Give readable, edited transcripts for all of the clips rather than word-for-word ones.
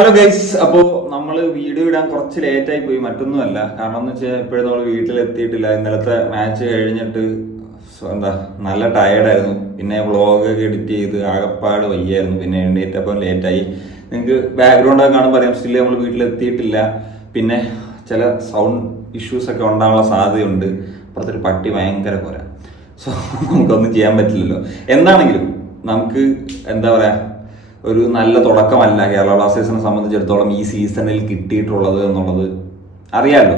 Hello guys, അപ്പോൾ നമ്മൾ video ഇടാൻ കുറച്ച് ലേറ്റായി പോയി. മറ്റൊന്നുമല്ല, കാരണം എന്ന് വെച്ചാൽ ഇപ്പോഴും നമ്മൾ വീട്ടിലെത്തിയിട്ടില്ല. ഇന്നലത്തെ മാച്ച് കഴിഞ്ഞിട്ട് നല്ല ടയർഡായിരുന്നു. പിന്നെ വ്ളോഗൊക്കെ എഡിറ്റ് ചെയ്ത് ആകപ്പാട് വയ്യായിരുന്നു. പിന്നെ എഴുന്നേറ്റപ്പോൾ ലേറ്റായി. നിങ്ങൾക്ക് ബാക്ക്ഗ്രൗണ്ടൊക്കെ കാണുമ്പോൾ അറിയാം, സ്റ്റിൽ നമ്മൾ വീട്ടിലെത്തിയിട്ടില്ല. പിന്നെ ചില സൗണ്ട് ഇഷ്യൂസൊക്കെ ഉണ്ടാകാനുള്ള സാധ്യതയുണ്ട്. അപ്പുറത്തൊരു പട്ടി ഭയങ്കര കുര. സോ നമുക്കൊന്നും ചെയ്യാൻ പറ്റില്ലല്ലോ. എന്താണെങ്കിലും നമുക്ക് എന്താ പറയുക, ഒരു നല്ല തുടക്കമല്ല കേരള ബ്ലാസ്റ്റേഴ്സിനെ സംബന്ധിച്ചിടത്തോളം ഈ സീസണിൽ കിട്ടിയിട്ടുള്ളത് എന്നുള്ളത് അറിയാമല്ലോ.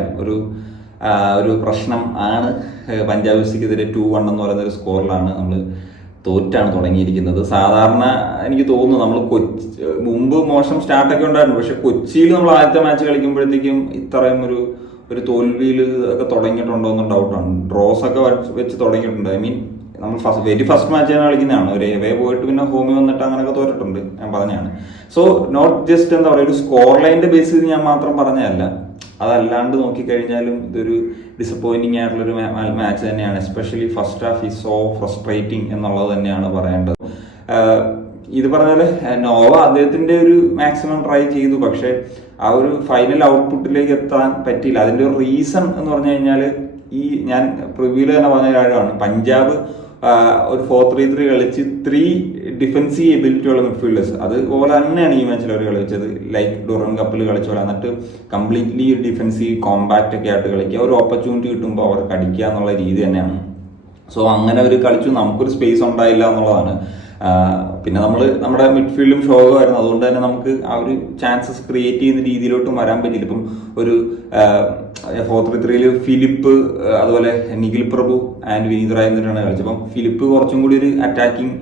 ഒരു പ്രശ്നം ആണ്. പഞ്ചാബ് എഫ്സിക്കെതിരെ 2-1 എന്ന് പറയുന്ന ഒരു സ്കോറിലാണ് നമ്മൾ തോറ്റാണ് തുടങ്ങിയിരിക്കുന്നത്. സാധാരണ എനിക്ക് തോന്നുന്നു നമ്മൾ മുമ്പ് മോശം സ്റ്റാർട്ടൊക്കെ ഉണ്ടായിരുന്നു. പക്ഷെ കൊച്ചിയിൽ നമ്മൾ ആദ്യത്തെ മാച്ച് കളിക്കുമ്പോഴത്തേക്കും ഇത്രയും ഒരു തോൽവിയിൽ ഒക്കെ തുടങ്ങിയിട്ടുണ്ടോ എന്ന് ഡൗട്ടാണ്. ഡ്രോസ് ഒക്കെ വെച്ച് തുടങ്ങിയിട്ടുണ്ട്. നമ്മൾ വെരി ഫസ്റ്റ് മാച്ച് കളിക്കുന്നതാണ്. ഒരു എവേ പോയിട്ട് പിന്നെ ഹോമിൽ വന്നിട്ട് അങ്ങനെയൊക്കെ തോറ്റിട്ടുണ്ട്. ഞാൻ പറഞ്ഞതാണ്. സോ നോട്ട് ജസ്റ്റ് എന്താ പറയുക, ഒരു സ്കോർ ലൈൻ്റെ ബേസിൽ ഞാൻ മാത്രം പറഞ്ഞതല്ല. അതല്ലാണ്ട് നോക്കിക്കഴിഞ്ഞാലും ഇതൊരു ഡിസപ്പോയിന്റിങ് ആയിട്ടുള്ളൊരു മാച്ച് തന്നെയാണ്. Especially first half is so frustrating എന്നുള്ളത് തന്നെയാണ് പറയേണ്ടത്. ഇത് പറഞ്ഞാൽ നോവ അദ്ദേഹത്തിന്റെ ഒരു മാക്സിമം ട്രൈ ചെയ്തു. പക്ഷെ ആ ഒരു ഫൈനൽ ഔട്ട്പുട്ടിലേക്ക് എത്താൻ പറ്റിയില്ല. അതിന്റെ ഒരു റീസൺ എന്ന് പറഞ്ഞു കഴിഞ്ഞാൽ, ഞാൻ പ്രിവ്യൂല് തന്നെ പറഞ്ഞ കാര്യമാണ്, പഞ്ചാബ് ഒരു 4-3-3 കളിച്ച് 3 ഡിഫൻസീവ് എബിലിറ്റി ഉള്ള മിഡ്ഫീൽഡേഴ്സ്. അതുപോലെ തന്നെയാണ് ഈ മാച്ചിൽ അവർ കളിച്ചത്. ലൈക്ക് ഡുറൻ കപ്പിൽ കളിച്ച പോലെ. എന്നിട്ട് കംപ്ലീറ്റ്ലി ഡിഫൻസീവ് കോമ്പാക്റ്റ് ഒക്കെ ആയിട്ട് കളിക്കുക. ഒരു ഓപ്പർച്യൂണിറ്റി കിട്ടുമ്പോൾ അവർക്ക് അടിക്കുക എന്നുള്ള രീതി തന്നെയാണ്. സോ അങ്ങനെ അവർ കളിച്ചു. നമുക്കൊരു സ്പേസ് ഉണ്ടായില്ല എന്നുള്ളതാണ്. പിന്നെ നമ്മുടെ മിഡ്ഫീൽഡും ഷോകമായിരുന്നു. അതുകൊണ്ട് തന്നെ നമുക്ക് ആ ഒരു ചാൻസസ് ക്രിയേറ്റ് ചെയ്യുന്ന രീതിയിലോട്ടും വരാൻ പറ്റില്ല. ഇപ്പം ഒരു 4-3-3 ഫിലിപ്പ്, അതുപോലെ നിഖിൽ പ്രഭു ആൻഡ് വിനീത് റായ് എന്നിട്ടാണ് കളിച്ചത്. അപ്പം ഫിലിപ്പ് കുറച്ചും കൂടി ഒരു അറ്റാക്കിംഗ്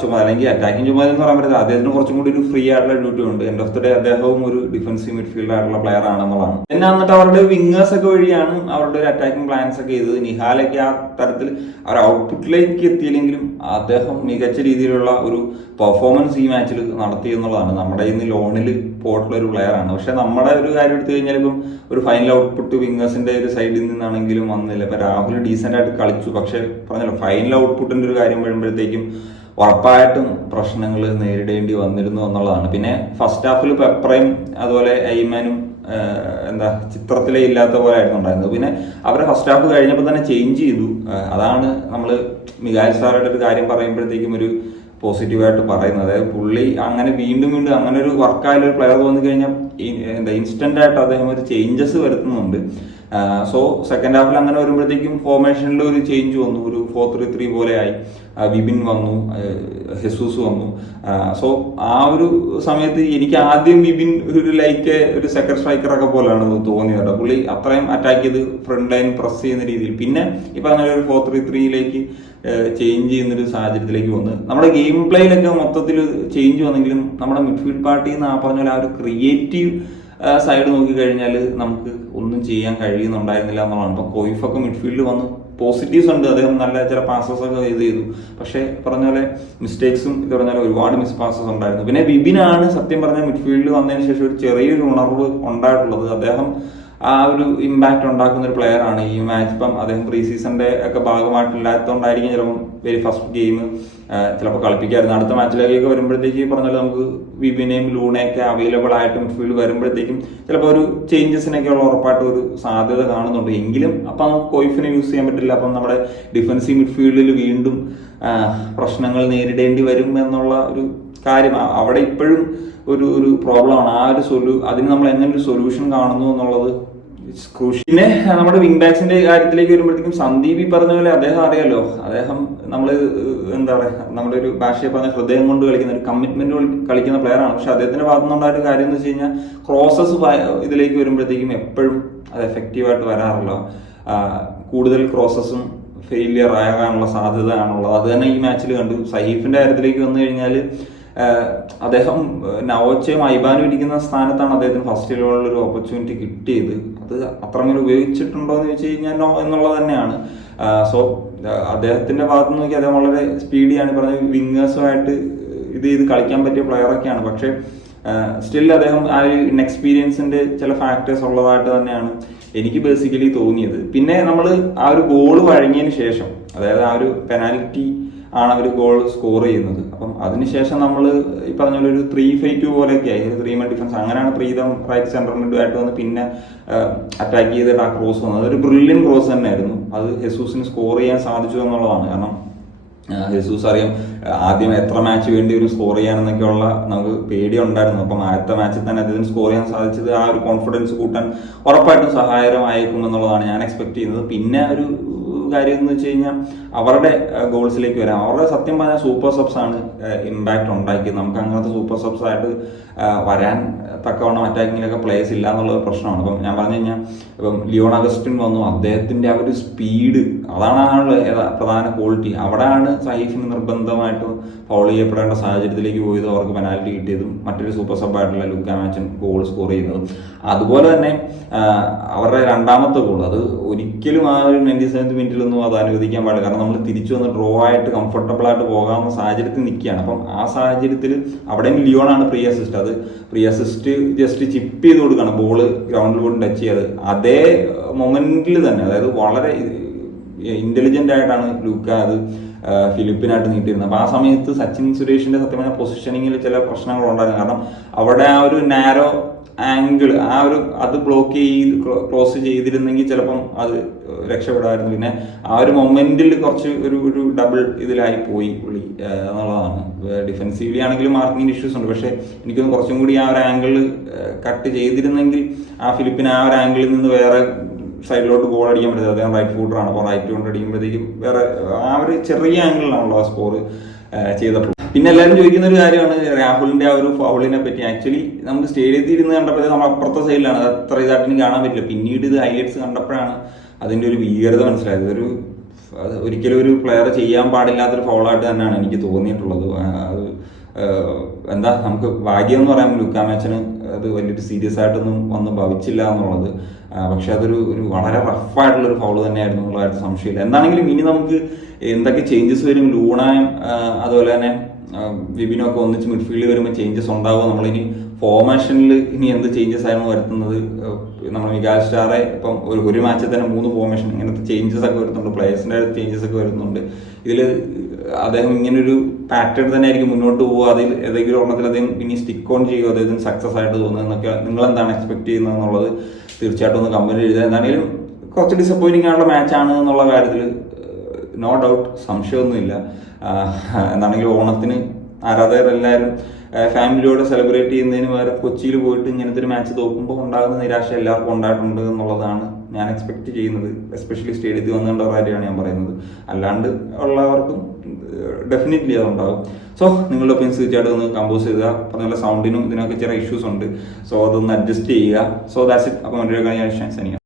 ചുമതല, അല്ലെങ്കിൽ അറ്റാക്കിംഗ് ചുമതല എന്ന് പറയാൻ പറ്റില്ല, അദ്ദേഹത്തിന് കുറച്ചും കൂടി ഒരു ഫ്രീ ആയിട്ടുള്ള ഡ്യൂട്ടി ഉണ്ട്. എൻഡ് ഓഫ് ദി ഡേ അദ്ദേഹവും ഒരു ഡിഫൻസീവ് മിഡ്ഫീൽഡ് ആയിട്ടുള്ള പ്ലെയർ ആണെന്നുള്ളതാണ്. പിന്നെ എന്നിട്ട് അവരുടെ വിങ്ങേഴ്സ് ഒക്കെ വഴിയാണ് അവരുടെ ഒരു അറ്റാക്കിംഗ് പ്ലാൻസ് ഒക്കെ ചെയ്തത്. നിഹാലൊക്കെ ആ തരത്തിൽ അവർ ഔട്ട്പുട്ടിലേക്ക് എത്തിയില്ലെങ്കിലും അദ്ദേഹം മികച്ച രീതിയിലുള്ള ഒരു പെർഫോമൻസ് ഈ മാച്ചിൽ നടത്തി എന്നുള്ളതാണ്. നമ്മുടെ ഇന്ന് ലോണിൽ പോയിട്ടുള്ള ഒരു പ്ലെയർ ആണ്. പക്ഷെ നമ്മുടെ ഒരു കാര്യം എടുത്തു കഴിഞ്ഞാൽ ഇപ്പം ഒരു ഫൈനൽ ഔട്ട്പുട്ട് വിങ്ങേഴ്സിന്റെ ഒരു സൈഡിൽ നിന്നാണെങ്കിലും വന്നില്ല. ഇപ്പൊ രാഹുൽ ഡീസെന്റ് ആയിട്ട് കളിച്ചു. പക്ഷെ പറഞ്ഞല്ലോ, ഫൈനൽ ഔട്ട്പുട്ടിന്റെ ഒരു കാര്യം വരുമ്പോഴത്തേക്കും ഉറപ്പായിട്ടും പ്രശ്നങ്ങൾ നേരിടേണ്ടി വന്നിരുന്നു എന്നുള്ളതാണ്. പിന്നെ ഫസ്റ്റ് ഹാഫിൽ പെപ്രയും അതുപോലെ ഐമാനും ചിത്രത്തിലേ ഇല്ലാത്ത പോലെ ആയിരുന്നു ഉണ്ടായിരുന്നത്. പിന്നെ അവരെ ഫസ്റ്റ് ഹാഫ് കഴിഞ്ഞപ്പോൾ തന്നെ ചേഞ്ച് ചെയ്തു. അതാണ് നമ്മൾ മിഗാൽ സാറുടെ ഒരു കാര്യം പറയുമ്പോഴത്തേക്കും ഒരു പോസിറ്റീവായിട്ട് പറയുന്നത്. അതായത് പുള്ളി അങ്ങനെ വീണ്ടും അങ്ങനെ ഒരു വർക്കായാലും ഒരു പ്ലെയർ തോന്നി കഴിഞ്ഞാൽ ഇൻസ്റ്റന്റ് ആയിട്ട് അദ്ദേഹം ഒരു ചേഞ്ചസ് വരുത്തുന്നുണ്ട്. സോ സെക്കൻഡ് ഹാഫിൽ അങ്ങനെ വരുമ്പോഴത്തേക്കും ഫോർമേഷനിൽ ഒരു ചേഞ്ച് വന്നു. ഒരു 4-3-3 പോലെ ആയി. വിപിൻ വന്നു, ഹെസൂസ് വന്നു. സോ ആ ഒരു സമയത്ത് എനിക്ക് ആദ്യം വിപിൻ ഒരു സെക്കൻഡ് സ്ട്രൈക്കറൊക്കെ പോലെയാണ് തോന്നിയത്. പുള്ളി അത്രയും അറ്റാക്ക് ചെയ്ത് ഫ്രണ്ട് ലൈൻ പ്രസ് ചെയ്യുന്ന രീതിയിൽ. പിന്നെ ഇപ്പൊ അങ്ങനെ ഒരു 4-3-3 ചേഞ്ച് ചെയ്യുന്നൊരു സാഹചര്യത്തിലേക്ക് വന്ന് നമ്മുടെ ഗെയിം പ്ലേയിലൊക്കെ മൊത്തത്തിൽ ചേഞ്ച് വന്നെങ്കിലും നമ്മുടെ മിഡ്ഫീൽഡ് പാർട്ടിയിൽ നിന്ന് പറഞ്ഞ പോലെ ആ ഒരു ക്രിയേറ്റീവ് സൈഡ് നോക്കിക്കഴിഞ്ഞാൽ നമുക്ക് ഒന്നും ചെയ്യാൻ കഴിയുന്നുണ്ടായിരുന്നില്ല എന്നുള്ളതാണ്. ഇപ്പൊ കൊയ്ഫൊക്കെ മിഡ്ഫീൽഡിൽ വന്നു. പോസിറ്റീവ്സ് ഉണ്ട്, അദ്ദേഹം നല്ല ചില പാസസ് ഒക്കെ ചെയ്തു. പക്ഷെ പറഞ്ഞ പോലെ മിസ്റ്റേക്സും ഇത് പറഞ്ഞ പോലെ ഒരുപാട് മിസ് പാസസ് ഉണ്ടായിരുന്നു. പിന്നെ വിപിനാണ് സത്യം പറഞ്ഞാൽ മിഡ്ഫീൽഡിൽ വന്നതിന് ശേഷം ഒരു ചെറിയൊരു ഉണർവ് ഉണ്ടായിട്ടുള്ളത്. അദ്ദേഹം ആ ഒരു ഇമ്പാക്ട് ഉണ്ടാക്കുന്ന ഒരു പ്ലെയർ ആണ്. ഈ മാച്ച് ഇപ്പം അദ്ദേഹം പ്രീ സീസണിന്റെ ഒക്കെ ഭാഗമായിട്ടില്ലാത്തതുകൊണ്ടായിരിക്കും ചിലപ്പം വെരി ഫസ്റ്റ് ഗെയിം ചിലപ്പോൾ കളിപ്പിക്കായിരുന്നു. അടുത്ത മാച്ചിലേക്കൊക്കെ വരുമ്പോഴത്തേക്ക് പറഞ്ഞാൽ നമുക്ക് വിപിനെയും ലൂണയൊക്കെ അവൈലബിൾ ആയിട്ട് മിഡ്ഫീൽഡ് വരുമ്പോഴത്തേക്കും ചിലപ്പോൾ ഒരു ചേഞ്ചസിനൊക്കെയുള്ള ഉറപ്പായിട്ട് ഒരു സാധ്യത കാണുന്നുണ്ട്. എങ്കിലും അപ്പം നമുക്ക് കൊയ്ഫിനെ യൂസ് ചെയ്യാൻ പറ്റില്ല. അപ്പം നമ്മുടെ ഡിഫൻസീവ് മിഡ്ഫീൽഡിൽ വീണ്ടും പ്രശ്നങ്ങൾ നേരിടേണ്ടി വരും എന്നുള്ള ഒരു കാര്യം അവിടെ ഇപ്പോഴും ഒരു പ്രോബ്ലമാണ്. അതിന് നമ്മൾ എങ്ങനെ ഒരു സൊല്യൂഷൻ കാണുന്നു എന്നുള്ളത് പിന്നെ നമ്മുടെ വിങ് ബാക്സിന്റെ കാര്യത്തിലേക്ക് വരുമ്പോഴത്തേക്കും സന്ദീപ് ഈ പറഞ്ഞ പോലെ അദ്ദേഹം അറിയാലോ, അദ്ദേഹം നമ്മുടെ ഒരു ഭാഷയെ പറഞ്ഞ ഹൃദയം കൊണ്ട് കളിക്കുന്ന ഒരു കമ്മിറ്റ്മെന്റ് കളിക്കുന്ന പ്ലെയർ ആണ്. പക്ഷെ അദ്ദേഹത്തിന്റെ ഭാഗത്തുനിന്നുണ്ടായ ഒരു കാര്യം എന്ന് വെച്ച് കഴിഞ്ഞാൽ ക്രോസസ് ഇതിലേക്ക് വരുമ്പോഴത്തേക്കും എപ്പോഴും അത് എഫക്റ്റീവായിട്ട് വരാറില്ല. കൂടുതൽ ക്രോസസും ഫെയിലിയർ ആകാനുള്ള സാധ്യത ആണുള്ളത്. അത് തന്നെ ഈ മാച്ചിൽ കണ്ടു. സഹീഫിന്റെ കാര്യത്തിലേക്ക് വന്നു കഴിഞ്ഞാൽ അദ്ദേഹം നവോച്ചയും ഐബാനും ഇരിക്കുന്ന സ്ഥാനത്താണ് അദ്ദേഹത്തിന് ഫസ്റ്റ് ലെവലിൽ ഒരു ഓപ്പർച്യൂണിറ്റി കിട്ടിയത്. അത് അത്രമേൽ ഉപയോഗിച്ചിട്ടുണ്ടോ എന്ന് ചോദിച്ചു കഴിഞ്ഞാൽ നോ എന്നുള്ളത് തന്നെയാണ്. സോ അദ്ദേഹത്തിന്റെ ഭാഗത്ത് നോക്കി അദ്ദേഹം വളരെ സ്പീഡിയാണ്. പറഞ്ഞ വിങ്ങേഴ്സുമായിട്ട് ഇത് ചെയ്ത് കളിക്കാൻ പറ്റിയ പ്ലെയറൊക്കെയാണ്. പക്ഷെ സ്റ്റിൽ അദ്ദേഹം ആ ഒരു ഇൻഎക്സ്പീരിയൻസിന്റെ ചില ഫാക്ടേഴ്സ് ഉള്ളതായിട്ട് തന്നെയാണ് എനിക്ക് ബേസിക്കലി തോന്നിയത്. പിന്നെ നമ്മൾ ആ ഒരു ഗോൾ വഴങ്ങിയതിന് ശേഷം, അതായത് ആ ഒരു പെനാൽറ്റി ആണ് അവർ ഗോൾ സ്കോർ ചെയ്യുന്നത്. അപ്പം അതിനുശേഷം നമ്മൾ ഈ പറഞ്ഞ ഒരു 3-5-2 പോലെയൊക്കെ ആയി, 3-man ഡിഫൻസ്. അങ്ങനെയാണ് പ്രീതം റൈറ്റ് സെന്റർ മിഡുമായിട്ട് വന്ന് പിന്നെ അറ്റാക്ക് ചെയ്തിട്ട് ആ ക്രോസ് വന്നത്. അതൊരു ബ്രില്യൻ ക്രോസ് തന്നെയായിരുന്നു. അത് ഹെസൂസിന് സ്കോർ ചെയ്യാൻ സാധിച്ചു എന്നുള്ളതാണ്. കാരണം ഹെസൂസ് അറിയാം ആദ്യം എത്ര മാച്ച് വേണ്ടി വരും സ്കോർ ചെയ്യാനെന്നൊക്കെയുള്ള നമുക്ക് പേടി ഉണ്ടായിരുന്നു. അപ്പം ആദ്യത്തെ മാച്ചിൽ തന്നെ അദ്ദേഹത്തിന് സ്കോർ ചെയ്യാൻ സാധിച്ചത് ആ ഒരു കോൺഫിഡൻസ് കൂട്ടാൻ ഉറപ്പായിട്ടും സഹായകരമായേക്കും എന്നുള്ളതാണ് ഞാൻ എക്സ്പെക്ട് ചെയ്യുന്നത്. പിന്നെ ഒരു കാര്യം എന്ന് വെച്ച് കഴിഞ്ഞാൽ അവരുടെ ഗോൾസിലേക്ക് വരാം. അവരുടെ സത്യം പറഞ്ഞാൽ സൂപ്പർ സബ്സ് ആണ് ഇമ്പാക്ട് ഉണ്ടാക്കിയത്. നമുക്ക് അങ്ങനത്തെ സൂപ്പർ സബ്സ് ആയിട്ട് വരാൻ തക്കവണ്ണം അറ്റാക്കിങ്ങിലൊക്കെ പ്ലേയേഴ്സ് ഇല്ല എന്നുള്ളത് പ്രശ്നമാണ്. ഇപ്പം ഞാൻ പറഞ്ഞു കഴിഞ്ഞാൽ ഇപ്പം ലിയോൺ അഗസ്റ്റിൻ വന്നു, അദ്ദേഹത്തിന്റെ ആ ഒരു സ്പീഡ് അതാണ് പ്രധാന ക്വാളിറ്റി. അവിടെയാണ് സഹീഫിന് നിർബന്ധമായിട്ട് ഫൗൾ ചെയ്യപ്പെടേണ്ട സാഹചര്യത്തിലേക്ക് പോയതും അവർക്ക് പെനാൽറ്റി കിട്ടിയതും മറ്റൊരു സൂപ്പർ സബ് ആയിട്ടുള്ള ലുക്ക മാച്ചൻ ഗോൾ സ്കോർ ചെയ്യുന്നതും. അതുപോലെ തന്നെ അവരുടെ രണ്ടാമത്തെ ഗോൾ അത് ഒരിക്കലും ആ ഒരു 97th മിനിറ്റിലൊന്നും അത് അനുവദിക്കാൻ പാടില്ല. കാരണം നമ്മൾ തിരിച്ചു വന്ന് ഡ്രോ ആയിട്ട് കംഫർട്ടബിൾ ആയിട്ട് പോകാവുന്ന സാഹചര്യത്തിൽ നിൽക്കുകയാണ്. അപ്പം ആ സാഹചര്യത്തിൽ അവിടെയും ലിയോണാണ് പ്രീ അസിസ്റ്റ്. അത് പ്രീ അസിസ്റ്റ് ജസ്റ്റ് ചിപ്പ് ചെയ്ത് കൊടുക്കുകയാണ്, ബോള് ഗ്രൗണ്ടിൽ പോയി ടച്ച് ചെയ്തത്. അതേ മൊമെന്റിൽ തന്നെ, അതായത് വളരെ ഇന്റലിജന്റ് ആയിട്ടാണ് ലൂക്ക അത് ഫിലിപ്പിനായിട്ട് നീട്ടിയിരുന്നത്. അപ്പോൾ ആ സമയത്ത് സച്ചിൻ സുരേഷിന്റെ സത്യം പറഞ്ഞ പൊസിഷനിങ്ങിൽ ചില പ്രശ്നങ്ങൾ ഉണ്ടായിരുന്നു. കാരണം അവിടെ ആ ഒരു നാരോ ആംഗിൾ അത് ബ്ലോക്ക് ക്ലോസ് ചെയ്തിരുന്നെങ്കിൽ ചിലപ്പം അത് രക്ഷപ്പെടായിരുന്നു. പിന്നെ ആ ഒരു മൊമെന്റിൽ കുറച്ച് ഒരു ഡബിൾ ഇതിലായി പോയി പുള്ളി എന്നുള്ളതാണ്. ഡിഫെൻസീവ്ലി ആണെങ്കിലും മാർക്കിംഗ് ഇഷ്യൂസ് ഉണ്ട്. പക്ഷെ എനിക്കൊന്ന് കുറച്ചും കൂടി ആ ഒരു ആംഗിളിൽ കട്ട് ചെയ്തിരുന്നെങ്കിൽ ആ ഫിലിപ്പിന് ആ ഒരു ആംഗിളിൽ നിന്ന് വേറെ സൈഡിലോട്ട് ഗോൾ അടിക്കാൻ പറ്റുന്നത്. അദ്ദേഹം റൈറ്റ് ഫൂട്ടറാണ്. അപ്പോൾ റൈറ്റ് കൊണ്ട് അടിക്കുമ്പോഴത്തേക്കും വേറെ ആ ഒരു ചെറിയ ആംഗിളിലാണല്ലോ ആ സ്കോർ ചെയ്തപ്പോൾ. പിന്നെ എല്ലാവരും ചോദിക്കുന്ന ഒരു കാര്യമാണ് രാഹുലിന്റെ ആ ഒരു ഫൗളിനെ പറ്റി. ആക്ച്വലി നമുക്ക് സ്റ്റേഡിയത്തിൽ ഇരുന്ന് കണ്ടപ്പോഴേ നമ്മൾ അപ്പുറത്തെ സൈഡിലാണ്, അത് അത്ര ഇതായിട്ട് കാണാൻ പറ്റില്ല. പിന്നീട് ഇത് ഹൈലൈറ്റ്സ് കണ്ടപ്പോഴാണ് അതിന്റെ ഒരു ഭീകരത മനസ്സിലായത്. അത് ഒരിക്കലും ഒരു പ്ലെയർ ചെയ്യാൻ പാടില്ലാത്തൊരു ഫൗളായിട്ട് തന്നെയാണ് എനിക്ക് തോന്നിയിട്ടുള്ളത്. അത് എന്താ നമുക്ക് ഭാഗ്യം എന്ന് പറയാം, ലുക്ക മാച്ചിന് അത് വലിയൊരു സീരിയസ് ആയിട്ടൊന്നും വന്ന് ഭവിച്ചില്ല എന്നുള്ളത്. പക്ഷെ അതൊരു വളരെ റഫായിട്ടുള്ളൊരു ഫൗള് തന്നെയായിരുന്നു എന്നുള്ള കാര്യത്തിൽ സംശയമില്ല. എന്താണെങ്കിലും ഇനി നമുക്ക് എന്തൊക്കെ ചേഞ്ചസ് വരും, ലൂണയും അതുപോലെ തന്നെ വിപിനൊക്കെ ഒന്നിച്ച് മിഡ്ഫീൽഡിൽ വരുമ്പോൾ ചേഞ്ചസ് ഉണ്ടാകുമോ, നമ്മളിനി ഫോർമേഷനിൽ ഇനി എന്ത് ചേഞ്ചസ് ആയിരുന്നു വരുത്തുന്നത്. നമ്മൾ മിഗാൽ സ്റ്റാറെ ഇപ്പം ഒരു മാച്ചിൽ തന്നെ 3 ഫോർമേഷൻ ഇങ്ങനത്തെ ചേഞ്ചസ് ഒക്കെ വരുന്നുണ്ട്, പ്ലേയേഴ്സിൻ്റെ ചേഞ്ചസ് ഒക്കെ വരുന്നുണ്ട്. ഇതിൽ അദ്ദേഹം ഇങ്ങനൊരു പാറ്റേൺ തന്നെ ആയിരിക്കും മുന്നോട്ട് പോകുക, അതിൽ ഏതെങ്കിലും ഒരെണ്ണത്തിൽ അദ്ദേഹം ഇനി സ്റ്റിക്ക് ഓൺ ചെയ്യുക, അദ്ദേഹത്തിന് സക്സസ് ആയിട്ട് തോന്നുന്നതെന്നൊക്കെ നിങ്ങൾ എന്താണ് എക്സ്പെക്ട് ചെയ്യുന്നത് എന്നുള്ളത് തീർച്ചയായിട്ടും ഒന്ന് കമന്റ് എഴുതുക. എന്താണെങ്കിലും കുറച്ച് ഡിസപ്പോയിന്റിംഗ് ആയിട്ടുള്ള മാച്ചാണ് എന്നുള്ള കാര്യത്തിൽ നോ ഡൗട്ട്, സംശയമൊന്നുമില്ല. എന്താണെങ്കിലും ഓണത്തിന് ആരാധകരെല്ലാവരും ഫാമിലിയോടെ സെലിബ്രേറ്റ് ചെയ്യുന്നതിന് പകരം കൊച്ചിയിൽ പോയിട്ട് ഇങ്ങനത്തെ ഒരു മാച്ച് തോക്കുമ്പോൾ ഉണ്ടാകുന്ന നിരാശ എല്ലാവർക്കും ഉണ്ടായിട്ടുണ്ട് എന്നുള്ളതാണ് ഞാൻ എക്സ്പെക്ട് ചെയ്യുന്നത്. എസ്പെഷ്യലി സ്റ്റേഡിയത്തിൽ വന്നുകൊണ്ട കാര്യമാണ് ഞാൻ പറയുന്നത്. അല്ലാണ്ട് ഉള്ളവർക്കും ഡെഫിനറ്റ്ലി അതുണ്ടാകും. സോ നിങ്ങളുടെ ഒപ്പീനിയൻസ് തീർച്ചയായിട്ടും ഒന്ന് കമ്പോസ് ചെയ്യുക. പറഞ്ഞ സൗണ്ടിനും ഇതിനൊക്കെ ചെറിയ ഇഷ്യൂസ് ഉണ്ട്. സോ അതൊന്ന് അഡ്ജസ്റ്റ് ചെയ്യുക. So that's it. അപ്പോൾ മറ്റൊരു കാര്യം ഞാൻ സനിയ.